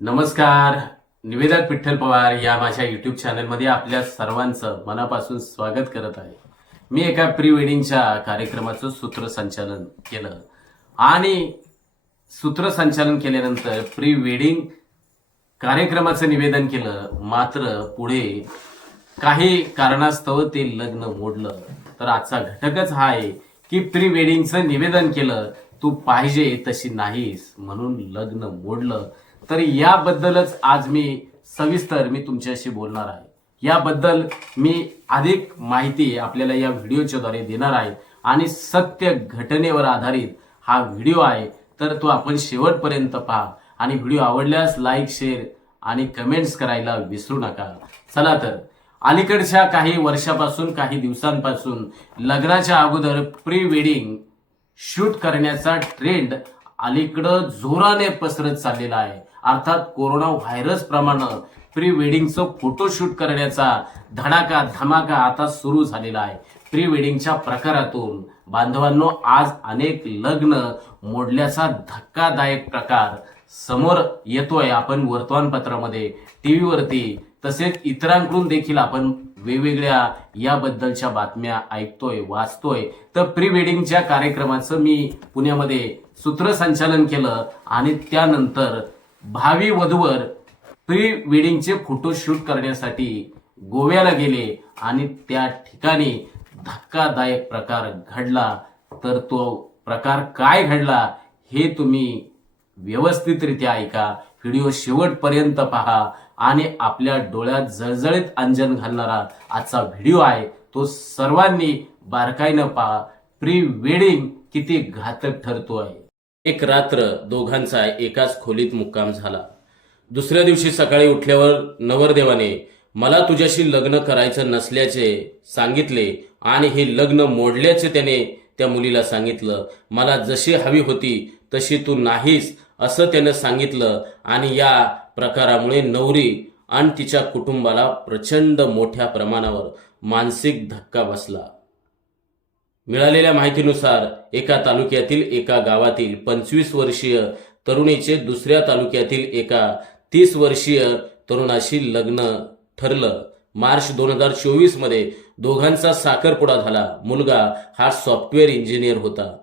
नमस्कार. निवेदक विठ्ठल पवार या माझ्या युट्यूब चॅनलमध्ये आपल्या सर्वांचं मनापासून स्वागत करत आहे. मी एका प्री वेडिंगच्या कार्यक्रमाचं सूत्रसंचालन केलं. आणि सूत्रसंचालन केल्यानंतर प्री वेडिंग कार्यक्रमाचं निवेदन केलं. मात्र पुढे काही कारणास्तव ते लग्न मोडलं. तर आजचा घटकच हा आहे की प्री वेडिंगचं निवेदन केलं. तू पाहिजे तशी नाहीस म्हणून लग्न मोडलं. तर याबद्दलच आज मी सविस्तर मी तुमच्याशी बोलणार आहे. याबद्दल मी अधिक माहिती आपल्याला या व्हिडिओच्या द्वारे देणार आहे आणि सत्य घटनेवर आधारित हा व्हिडिओ आहे तर तो आपण शेवटपर्यंत पहा. आणि व्हिडिओ आवडल्यास लाईक शेअर आणि कमेंट्स करायला विसरू नका. चला तर अलीकडच्या काही वर्षापासून काही दिवसांपासून लग्नाच्या अगोदर प्री वेडिंग शूट करण्याचा ट्रेंड अलीकडं जोराने पसरत चाललेला आहे. अर्थात कोरोना व्हायरस प्रमाणे प्री वेडिंगचं फोटोशूट करण्याचा धडाका धमाका आता सुरू झालेला आहे. प्री वेडिंगच्या प्रकारातून बांधवांनो आज अनेक लग्न मोडल्याचा धक्कादायक प्रकार समोर येतोय. आपण वर्तमानपत्रामध्ये टी व्हीवरती तसेच इतरांकडून देखील आपण वेगवेगळ्या याबद्दलच्या बातम्या ऐकतोय वाचतोय. तर प्री वेडिंगच्या कार्यक्रमाचं मी पुण्यामध्ये सूत्रसंचालन केलं आणि त्यानंतर भावी वधूवर प्री वेडिंगचे फोटोशूट करण्यासाठी गोव्याला गेले आणि त्या ठिकाणी धक्कादायक प्रकार घडला. तर तो प्रकार काय घडला हे तुम्ही व्यवस्थितरित्या ऐका. व्हिडिओ शेवटपर्यंत पहा. आणि आपल्या डोळ्यात जळजळीत अंजन घालणारा आजचा व्हिडिओ आहे तो सर्वांनी बारकाईनं पहा. प्री वेडिंग किती घातक ठरतो आहे. एक रात्र दोघांचा एकाच खोलीत मुक्काम झाला. दुसऱ्या दिवशी सकाळी उठल्यावर नवरदेवाने मला तुझ्याशी लग्न करायचं नसल्याचे सांगितले आणि हे लग्न मोडल्याचे त्याने त्या मुलीला सांगितलं. मला जशी हवी होती तशी तू नाहीस असं त्यानं सांगितलं आणि या प्रकारामुळे नवरी आणि तिच्या कुटुंबाला प्रचंड मोठ्या प्रमाणावर मानसिक धक्का बसला. मिळालेल्या माहितीनुसार एका तालुक्यातील एका गावातील पंचवीस वर्षीय तरुणीचे दुसऱ्या तालुक्यातील एका तीस वर्षीय तरुणाशी लग्न ठरलं. मार्च दोन हजार चोवीसमध्ये दोघांचा साखरपुडा झाला. मुलगा हा सॉफ्टवेअर इंजिनियर होता.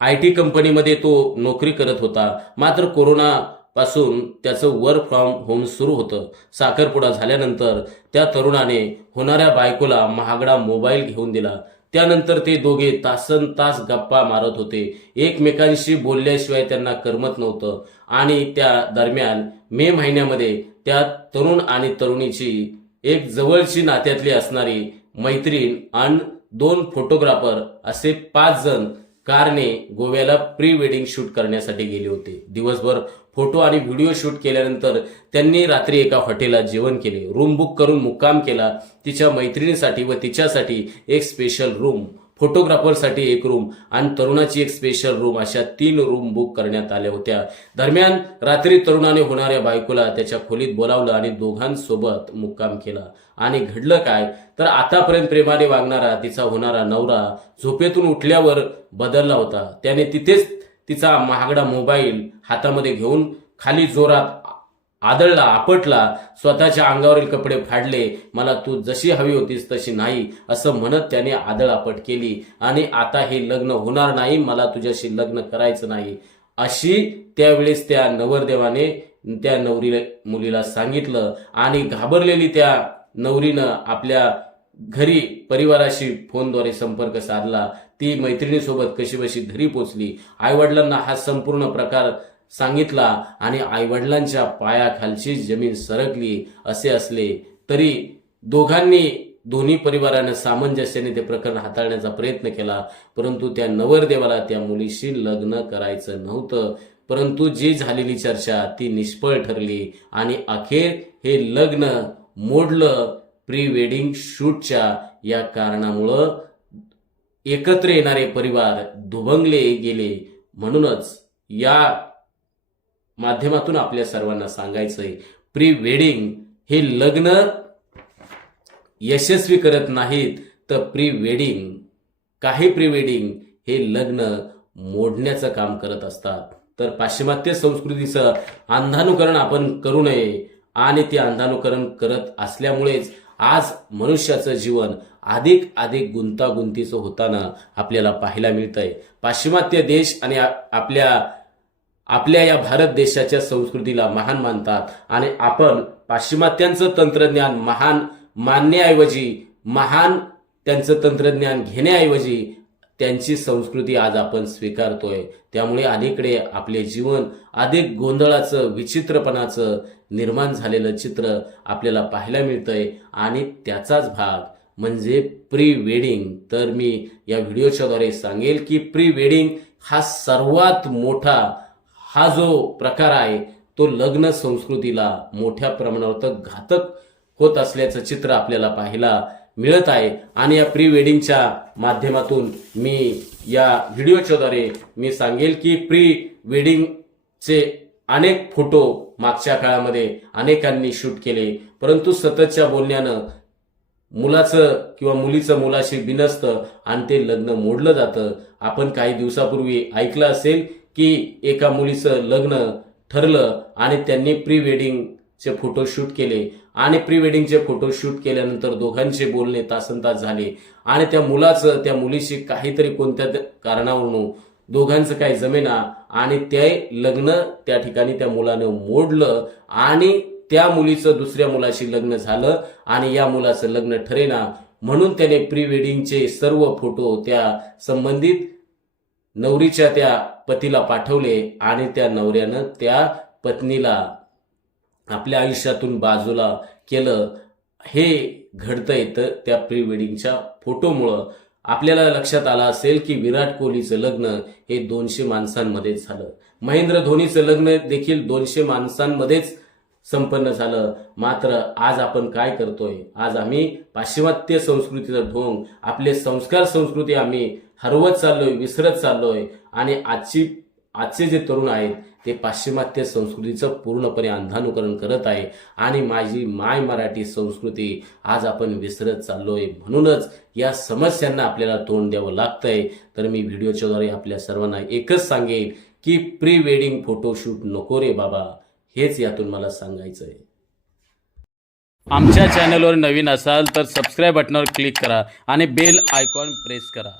आय टी कंपनीमध्ये तो नोकरी करत होता. मात्र कोरोना पासून त्याचं वर्क फ्रॉम होम सुरू होतं. साखरपुडा झाल्यानंतर त्या तरुणाने होणाऱ्या बायकोला महागडा मोबाईल घेऊन दिला. त्यानंतर ते दोघे तासन तास गप्पा मारत होते. एकमेकांशी बोलल्याशिवाय त्यांना करमत नव्हतं. आणि त्या दरम्यान मे महिन्यामध्ये त्या तरुण आणि तरुणीची एक जवळची नात्यातली असणारी मैत्रीण आणि दोन फोटोग्राफर असे पाच जण कारने गोव्याला प्री वेडिंग शूट करण्यासाठी गेले होते. दिवसभर फोटो आणि व्हिडिओ शूट केल्यानंतर त्यांनी रात्री एका हॉटेलात जेवण केले. रूम बुक करून मुक्काम केला. तिच्या मैत्रिणीसाठी व तिच्यासाठी एक स्पेशल रूम फोटोग्राफरसाठी एक रूम आणि तरुणाची एक स्पेशल रूम अशा तीन रूम बुक करण्यात आल्या होत्या. दरम्यान रात्री तरुणाने होणाऱ्या बायकोला त्याच्या खोलीत बोलावलं आणि दोघांसोबत मुक्काम केला. आणि घडलं काय? तर आतापर्यंत प्रेमाने वागणारा तिचा होणारा नवरा झोपेतून उठल्यावर बदलला होता. त्याने तिथेच तिचा महागडा मोबाईल हातामध्ये घेऊन खाली जोरात आदळला आपटला स्वतःच्या अंगावरील कपडे फाडले मला तू जशी हवी होतीस तशी नाही असं म्हणत त्याने आदळ आपट केली. आणि आता हे लग्न होणार नाही मला तुझ्याशी लग्न करायचं नाही अशी त्यावेळेस त्या नवरदेवाने त्या नवरी मुलीला सांगितलं आणि घाबरलेली त्या नवरीनं आपल्या घरी परिवाराशी फोनद्वारे संपर्क साधला. ती मैत्रिणीसोबत कशीबशी घरी पोचली. आईवडिलांना हा संपूर्ण प्रकार सांगितला आणि आईवडिलांच्या पायाखालची जमीन सरकली असे असले तरी दोघांनी दोन्ही परिवारानं सामंजस्याने ते प्रकरण हाताळण्याचा प्रयत्न केला. परंतु त्या नवरदेवाला त्या मुलीशी लग्न करायचं नव्हतं. परंतु जी झालेली चर्चा ती निष्फळ ठरली आणि अखेर हे लग्न मोडलं प्री वेडिंग शूटच्या या कारणामुळं एकत्र येणारे परिवार दुभंगले गेले. म्हणूनच या माध्यमातून आपल्या सर्वांना सांगायचंय प्री वेडिंग हे लग्न यशस्वी करत नाहीत तर प्री वेडिंग काही प्री वेडिंग हे लग्न मोडण्याचं काम करत असतात. तर पाश्चिमात्य संस्कृतीचं अंधानुकरण आपण करू नये. आणि ते अंधानुकरण करत असल्यामुळेच आज मनुष्याचं जीवन अधिक अधिक गुंतागुंतीचं होताना आपल्याला पाहायला मिळतंय. पाश्चिमात्य देश आणि आपल्या आपल्या या भारत देशाच्या संस्कृतीला महान मानतात. आणि आपण पाश्चिमात्यांचं तंत्रज्ञान महान मानण्याऐवजी महान त्यांचं तंत्रज्ञान घेण्याऐवजी त्यांची संस्कृती आज आपण स्वीकारतोय. त्यामुळे अलीकडे आपले जीवन अधिक गोंधळाचं विचित्रपणाचं निर्माण झालेलं चित्र आपल्याला पाहायला मिळतंय. आणि त्याचाच भाग म्हणजे प्री वेडिंग तर मी या व्हिडिओच्याद्वारे सांगेल की प्री वेडिंग हा सर्वात मोठा हा जो प्रकार आहे तो लग्न संस्कृतीला मोठ्या प्रमाणावर घातक होत असल्याचं चित्र आपल्याला पाहिला मिळत आहे. आणि या प्री वेडिंगच्या माध्यमातून मी या व्हिडिओच्याद्वारे मी सांगेल की प्री वेडिंगचे अनेक फोटो मागच्या काळामध्ये अनेकांनी शूट केले. परंतु सततच्या बोलण्यानं मुलाचं किंवा मुलीचं मुलाशी बिनसतं आणि ते लग्न मोडलं जातं. आपण काही दिवसापूर्वी ऐकलं असेल की एका मुलीचं लग्न ठरलं आणि त्यांनी प्री वेडिंग फोटो शूट केले आणि प्री वेडिंगचे फोटो शूट केल्यानंतर दोघांचे बोलणे तासन तास झाले. आणि त्या मुलाचं त्या मुलीशी काहीतरी कोणत्या कारणावरून दोघांचं काही जमेना आणि ते लग्न त्या ठिकाणी त्या मुलानं मोडलं आणि त्या मुलीचं दुसऱ्या मुलाशी लग्न झालं आणि या मुलाचं लग्न ठरेना म्हणून त्याने प्री वेडिंगचे सर्व फोटो त्या संबंधित नवरीच्या त्या पतीला पाठवले आणि त्या नवऱ्यानं त्या पत्नीला आपल्या आयुष्यातून बाजूला केलं हे घडतं येतं त्या प्री वेडिंगच्या फोटोमुळं आपल्याला लक्षात आलं असेल की विराट कोहलीचं लग्न हे दोनशे माणसांमध्येच झालं. महेंद्र धोनीचं लग्न देखील दोनशे माणसांमध्येच संपन्न झालं. मात्र आज आपण काय करतोय? आज आम्ही पाश्चिमात्य संस्कृतीचं ढोंग आपले संस्कार संस्कृती आम्ही हरवत चाललोय विसरत चाललोय आणि आजची आजचे जे तरुण आहेत ते पाश्चिमात्य संस्कृतीचं पूर्णपणे अंधानुकरण करत आहे. आणि माझी माय मराठी संस्कृती आज आपण विसरत चाललोय. म्हणूनच या समस्यांना आपल्याला तोंड द्यावं लागतंय. तर मी व्हिडिओच्याद्वारे आपल्या सर्वांना एकच सांगेन की प्री वेडिंग फोटोशूट नको रे बाबा. हेच यातून मला सांगायचं आहे आमच्या चॅनलवर नवीन असाल तर सबस्क्राईब बटनावर क्लिक करा आणि बेल आयकॉन प्रेस करा.